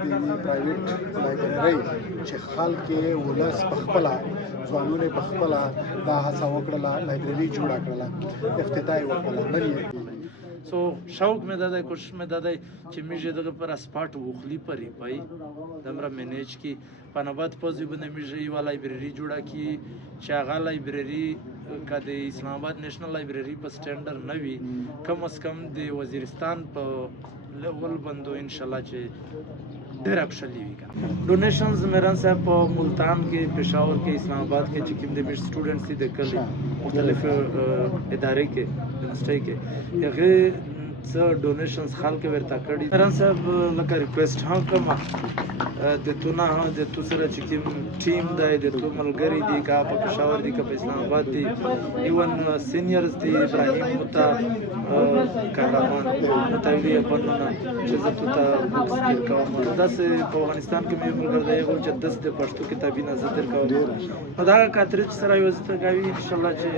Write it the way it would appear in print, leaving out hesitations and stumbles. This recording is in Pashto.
د یوې پرایویټ لایبررۍ چې خلک یې ولس په خپله ځوانونه یې په خپله دا هڅه وکړله، لایبرري جوړه کړله، افتتاح یې وکړله. نن یې سو شوق میں دادا کوشش میں دادا چې میږي دغه پر اسپاټ وخلی پرې پای دمره مینیج کی پنبات پوزي بنه میږي یو لایبرري جوړه کی چې هغه لایبرري کده اسلام آباد نېشنل لایبرري په سټانډرډ نوي کم از کم د وزیرستان په لیول بندو ان شاء الله چې ډېر اکشلي وي. ډونیشنز میران صاحب په ملتان کې، پېښور کې، اسلام آباد کې چې کوم د میش سټوډنټس دي د کلی مختلف ادارې کې یونیورسيټي کې هغه څه ډونیشنز خلک ورته کړي. میران صاحب لکه ریکویسټ هم کوم د تو نه د تو سره چې کوم ټیم دی د تو ملګری دي کا په پېښور دي کا په اسلام آباد دي ایون سینیئرز دي ابراهیم متا قهرمان متولی پنونه چې زه تو ته ذکر کوم داسې په افغانستان کې مې ملګری دی یو چې داس د پښتو کتابونه ذکر کوم نو دا کاترچ سره یو ځای کوي ان شاء الله چې